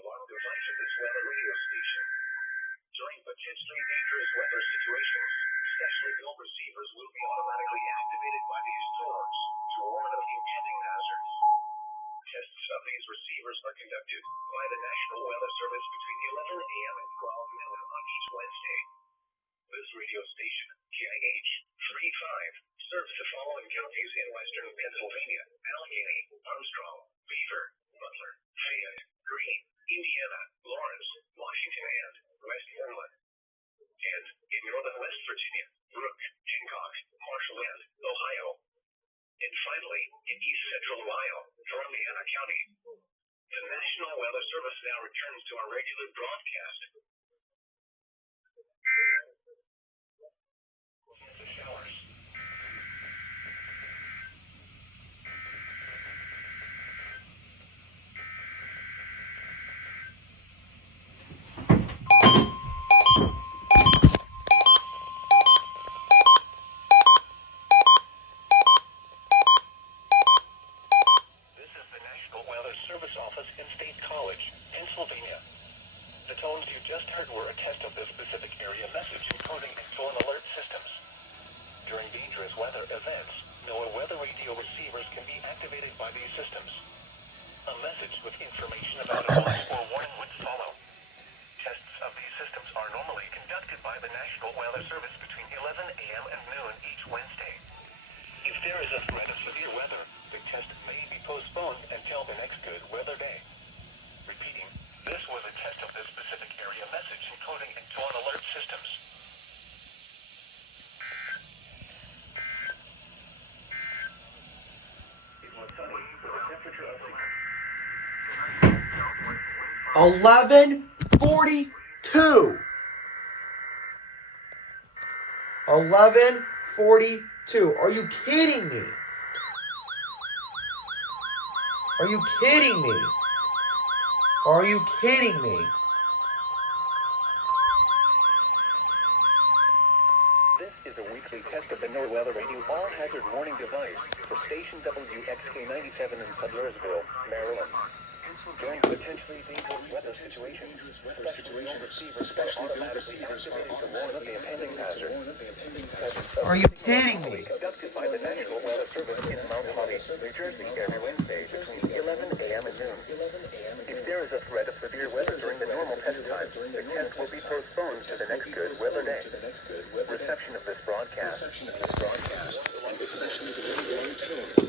alarm device at this weather radio station. During potentially dangerous weather situations, specially built receivers will be automatically activated by these storms to warn of impending hazards. Tests of these receivers are conducted by the National Weather Service between 11 a.m. and 12 noon on each Wednesday. This radio station, KIH 35, serves the following counties in western Pennsylvania: Allegheny, Armstrong, Beaver, Butler, Fayette, Greene, Indiana, Lawrence, Washington, and Westmoreland. And in northern West Virginia, Brooke, Hancock, Marshall, and Ohio. And finally, in east central Ohio, Vermilion County. The National Weather Service now returns to our regular broadcast. The showers. Service Office in State College, Pennsylvania. The tones you just heard were a test of the specific area message encoding and tone alert systems. During dangerous weather events, NOAA weather radio receivers can be activated by these systems. A message with information about a watch or warning would follow. Tests of these systems are normally conducted by the National Weather Service between 11 a.m. and noon each Wednesday. If there is a threat of severe weather, the test may be postponed until the next good weather day. Repeating, this was a test of the specific area message encoding and tone alert systems. It was sunny with a temperature of 11:42. 11:42. Are you kidding me? Are you kidding me? Are you kidding me? This is a weekly test of the NOAA Weather Radio all-hazard warning device for station WXK97 in Sudlersville, Maryland. During potentially dangerous weather situations, special receivers are automatically activated to warn of the impending hazard. Are you kidding me? Conducted by the National Weather Service in Mount Holly, New Jersey, every Wednesday between 11 a.m. and noon. If there is a threat of severe weather during the normal test time, the test will be postponed to the next good weather day. Reception of this broadcast.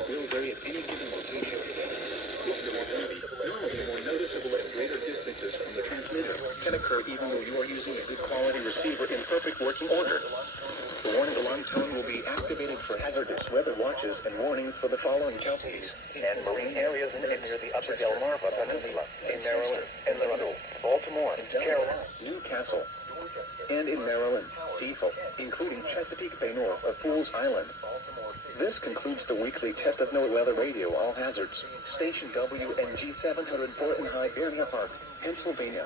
Will vary at any given location. Normally more noticeable at greater distances from the transmitter can occur even though you are using a good quality receiver in perfect working order. The warning alarm tone will be activated for hazardous weather watches and warnings for the following counties and marine areas near the Upper Delmarva Peninsula, in Maryland, and Laredo, Baltimore, Carolina, Newcastle, and in Maryland, Default, including Chesapeake Bay North of Fools Island. This concludes the weekly test of NOAA Weather Radio All Hazards, station WNG 704 in Hibernia Park, Pennsylvania.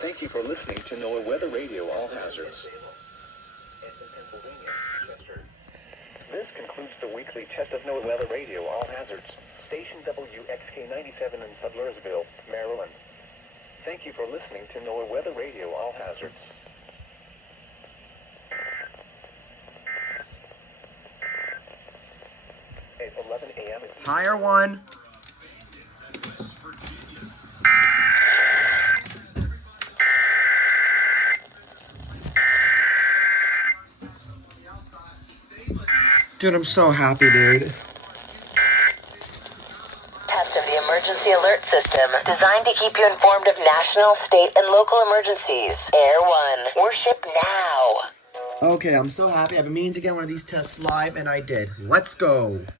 Thank you for listening to NOAA Weather Radio All Hazards. This concludes the weekly test of NOAA Weather Radio All Hazards, station WXK97 in Sudlersville, Maryland. Thank you for listening to NOAA Weather Radio All Hazards. At 11 a.m. Higher one. Dude, I'm so happy, dude. Test of the emergency alert system, designed to keep you informed of national, state, and local emergencies. Air 1, worship now. Okay, I'm so happy. I've been meaning to get one of these tests live, and I did. Let's go.